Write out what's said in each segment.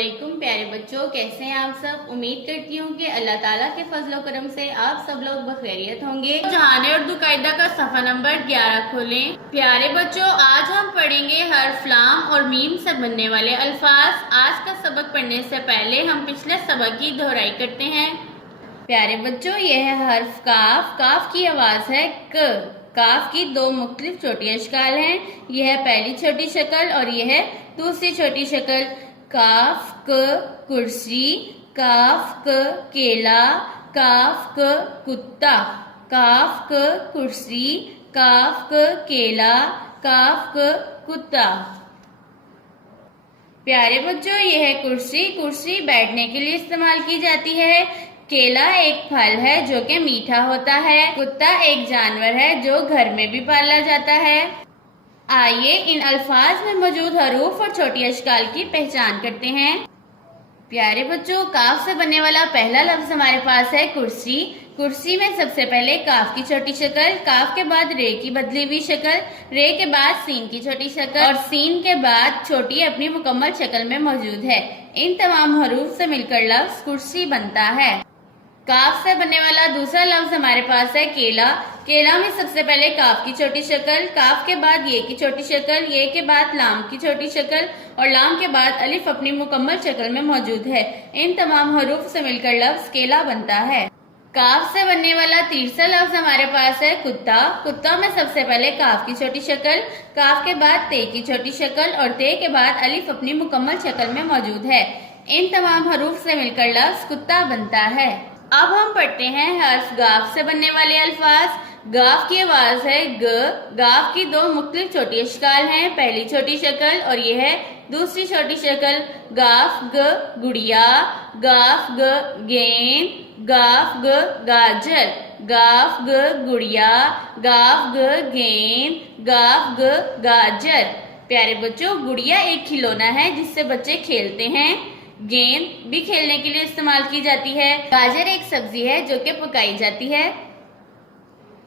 अस्सलामुअलैकुम प्यारे बच्चों, कैसे हैं आप सब। उम्मीद करती हूँ कि अल्लाह ताला के फजलो करम से आप सब लोग बखैरियत होंगे। जहाने उर्दू कायदा का सफ़ा नंबर 11 खोलें। प्यारे बच्चों, आज हम पढ़ेंगे हर्फ लाम और मीम से बनने वाले अल्फाज। आज का सबक पढ़ने से पहले हम पिछले सबक की दोहराई करते हैं। प्यारे बच्चों, यह है हर्फ काफ। काफ की आवाज़ है क। काफ की दो मुख्तलिफ छोटी अशकाल हैं। यह है पहली छोटी शक्ल और यह है दूसरी छोटी शक्ल। काफ क कुर्सी, काफ क केला, काफ क कुत्ता। काफ क कुर्सी, काफ क केला, काफ क कुत्ता। प्यारे बच्चों, यह है कुर्सी। कुर्सी बैठने के लिए इस्तेमाल की जाती है। केला एक फल है जो कि मीठा होता है। कुत्ता एक जानवर है जो घर में भी पाला जाता है। आइए इन अल्फाज में मौजूद हरूफ और छोटी अशकाल की पहचान करते हैं। प्यारे बच्चों, काफ से बनने वाला पहला लफ्ज हमारे पास है कुर्सी। कुर्सी में सबसे पहले काफ की छोटी शक्ल, काफ के बाद रे की बदली हुई शक्ल, रे के बाद सीन की छोटी शक्ल और सीन के बाद छोटी अपनी मुकम्मल शक्ल में मौजूद है। इन तमाम हरूफ से मिलकर लफ्ज कुर्सी बनता है। काफ से बनने वाला दूसरा लफ्ज हमारे पास है केला। केला में सबसे पहले काफ की छोटी शक्ल, काफ के बाद ये की छोटी शक्ल, ये के बाद लाम की छोटी शक्ल और लाम के बाद अलिफ अपनी मुकम्मल शक्ल में मौजूद है। इन तमाम हरूफ से मिलकर लफ्ज केला बनता है। काफ से बनने वाला तीसरा लफ्ज हमारे पास है कुत्ता। कुत्ता में सबसे पहले काफ की छोटी शक्ल, काफ के बाद ते की छोटी शक्ल और ते के बाद अलिफ अपनी मुकम्मल शक्ल में मौजूद है। इन तमाम हरूफ से मिलकर लफ्ज कुत्ता बनता है। अब हम पढ़ते हैं हर्फ गाफ से बनने वाले अल्फाज। गाफ की आवाज है ग। गाफ की दो मुख्तलिफ छोटी अशकाल हैं। पहली छोटी शक्ल और यह है दूसरी छोटी शक्ल। गाफ ग गुड़िया, गाफ ग गेंद, गाफ ग गाजर। गाफ ग गुड़िया, गाफ ग गेंद, गाफ ग गाजर। प्यारे बच्चों, गुड़िया एक खिलौना है जिससे बच्चे खेलते हैं। गेंद भी खेलने के लिए इस्तेमाल की जाती है। गाजर एक सब्जी है जो कि पकाई जाती है।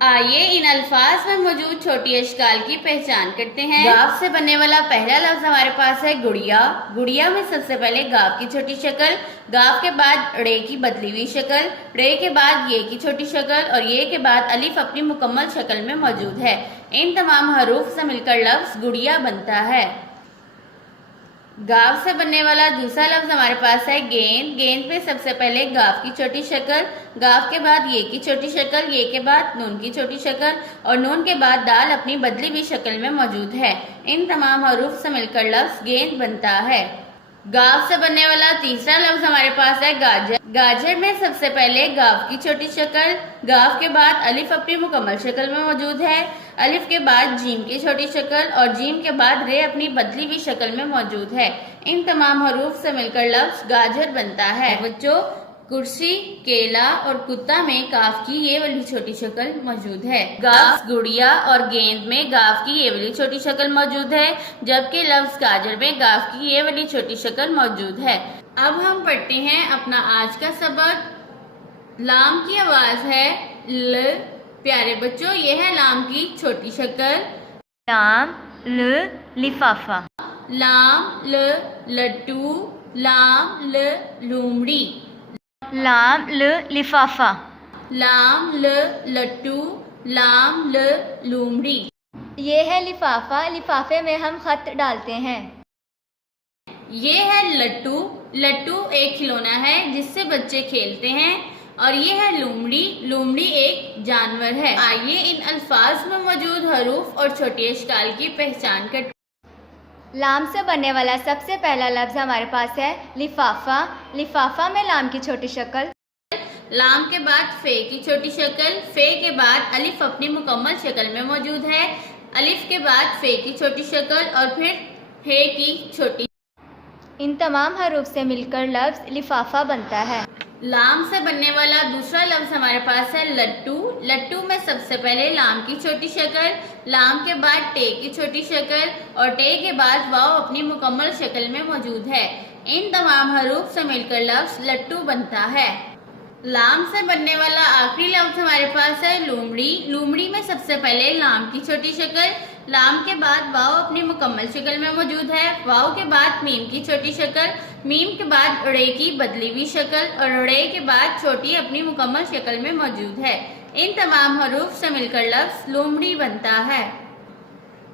आइए इन अल्फाज में मौजूद छोटी अशकाल की पहचान करते हैं। गाफ से बनने वाला पहला लफ्ज हमारे पास है गुड़िया। गुड़िया में सबसे पहले गाफ की छोटी शक्ल, गाफ के बाद रे की बदली हुई शक्ल, रे के बाद ये की छोटी शक्ल और ये के बाद अलिफ अपनी मुकम्मल शक्ल में मौजूद है। इन तमाम हरूफ से मिलकर लफ्ज गुड़िया बनता है। गाफ से बनने वाला दूसरा लफ्ज हमारे पास है गेंद। गेंद पे सबसे पहले गाफ की छोटी शक्ल, गाफ के बाद ये की छोटी शक्ल, ये के बाद नून की छोटी शक्ल और नून के बाद दाल अपनी बदली हुई शक्ल में मौजूद है। इन तमाम हरूफ से मिलकर लफ्ज गेंद बनता है। गाफ से बनने वाला तीसरा लफ्ज हमारे पास है गाजर। गाजर में सबसे पहले गाफ की छोटी शक्ल, गाफ के बाद अलिफ अपनी मुकम्मल शक्ल में मौजूद है, अलिफ के बाद जीम की छोटी शक्ल और जीम के बाद रे अपनी बदली हुई शक्ल में मौजूद है। इन तमाम हरूफ से मिलकर लफ्ज गाजर बनता है। बच्चों, कुर्सी, केला और कुत्ता में काफ की ये वाली छोटी शक्ल मौजूद है। गाफ, गुड़िया और गेंद में गाफ की ये वाली छोटी शक्ल मौजूद है, जबकि लफ्ज गाजर में गाफ की ये वाली छोटी शक्ल मौजूद है। अब हम पढ़ते हैं अपना आज का सबक। लाम की आवाज है ल। प्यारे बच्चों, ये है लाम की छोटी शक्ल। लाम ल लिफाफा। लाम ल लड्डू, लाम ल लूमड़ी। लाम ल लिफाफा। लाम ल लट्टू, लाम ल लूमड़ी। ये है लिफाफा। लिफाफे में हम खत डालते हैं। ये है लट्टू। लट्टू एक खिलौना है जिससे बच्चे खेलते हैं। और ये है लूमड़ी। लूमड़ी एक जानवर है। आइए इन अल्फाज में मौजूद हरूफ और छोटी अशकाल की पहचान करते। लाम से बनने वाला सबसे पहला लफ्ज हमारे पास है लिफाफा। लिफाफा में लाम की छोटी शक्ल, लाम के बाद फे की छोटी शक्ल, फे के बाद अलिफ अपनी मुकम्मल शक्ल में मौजूद है, अलिफ के बाद फे की छोटी शक्ल और फिर हे की छोटी। इन तमाम हरूफ से मिलकर लफ्ज लिफाफा बनता है। लाम से बनने वाला दूसरा लफ्ज हमारे पास है लट्टू। लट्टू में सबसे पहले लाम की छोटी शक्ल, लाम के बाद टे की छोटी शक्ल और टे के बाद वाव अपनी मुकम्मल शक्ल में मौजूद है। इन तमाम हरूफ से मिलकर लफ्ज लट्टू बनता है। लाम से बनने वाला आखिरी लफ्ज हमारे पास है लूमड़ी। लूमड़ी में सबसे पहले लाम की छोटी शक्ल, लाम के बाद वाव अपनी मुकम्मल शक्ल में मौजूद है। वाव के बाद मीम की छोटी शक्ल, मीम के बाद रे की बदली हुई शक्ल और रे के बाद छोटी अपनी मुकम्मल शक्ल में मौजूद है। इन तमाम हरूफ से मिलकर लफ्ज लोमड़ी बनता है।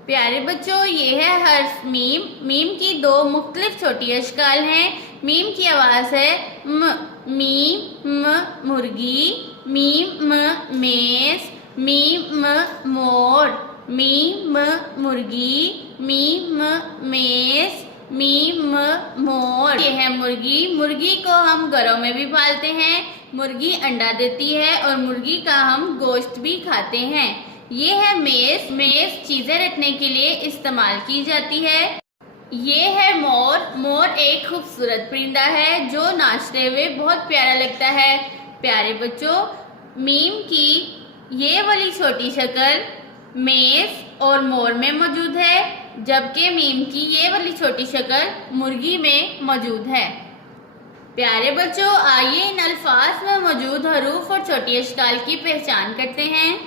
प्यारे बच्चों, ये है हर्फ मीम। मीम की दो मुख्तलिफ छोटी अशकाल हैं। मीम की आवाज़ है म, मीम म मुर्गी, मीम म मेज, मीम म मोर, मीम म मुर्गी, मीम म मेज, मीम म मोर। ये है मुर्गी। मुर्गी को हम घरों में भी पालते हैं। मुर्गी अंडा देती है और मुर्गी का हम गोश्त भी खाते हैं। ये है मेज। मेज चीजें रखने के लिए इस्तेमाल की जाती है। ये है मोर। मोर एक खूबसूरत परिंदा है जो नाचते हुए बहुत प्यारा लगता है। प्यारे बच्चों, मीम की ये वाली छोटी शक्ल मेज और मोर में मौजूद है, जबकि मीम की ये वाली छोटी शक्ल मुर्गी में मौजूद है। प्यारे बच्चों, आइए इन अल्फाज में मौजूद हरूफ और छोटी अशकाल की पहचान करते हैं।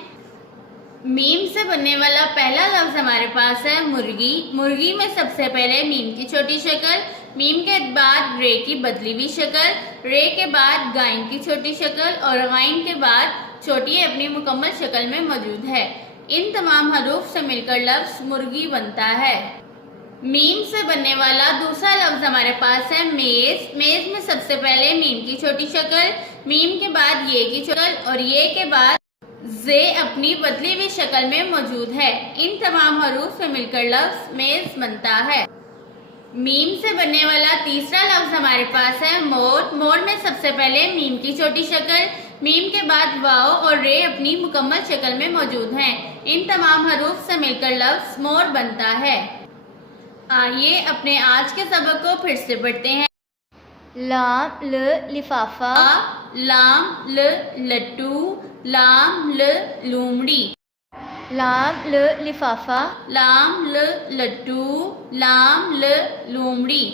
मीम से बनने वाला पहला लफ्ज हमारे पास है मुर्गी। मुर्गी में सबसे पहले मीम की छोटी शक्ल, मीम के बाद रे की बदली हुई शक्ल, रे के बाद गाइन की छोटी शक्ल और गाइन के बाद छोटी अपनी मुकम्मल शक्ल में मौजूद है। इन तमाम हरूफ से मिलकर लफ्ज मुर्गी बनता है। मीम से बनने वाला दूसरा लफ्ज हमारे पास है मेज। मेज में सबसे पहले मीम की छोटी शक्ल, मीम के बाद ये की शक्ल और ये के बाद जे अपनी बदली हुई शक्ल में मौजूद है। इन तमाम हरूफ से मिलकर लफ्ज मेज बनता है। मीम से बनने वाला तीसरा लफ्ज हमारे पास है मोर। मोर में सबसे पहले मीम की छोटी शक्ल, मीम के बाद वाव और रे अपनी मुकम्मल शक्ल में मौजूद हैं। इन तमाम हरूफ से मिलकर लफ्ज मोर बनता है। आइए अपने आज के सबक को फिर से पढ़ते हैं। लाम ल लिफाफा, लाम ल लट्टू, लाम ल लूमड़ी, लाम ल लिफाफा, लाम ल लट्टू, लाम ल लूमड़ी,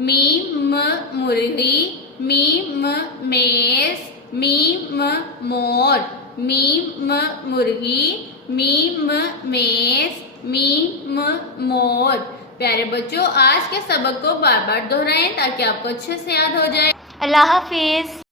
मीम म मुर्गी, मीम म मेज, मीम म मोर, मीम म मुर्गी, मीम म मेज, मीम म मोर। प्यारे बच्चों, आज के सबक को बार बार दोहराएं ताकि आपको अच्छे से याद हो जाए। अल्लाह हाफिज।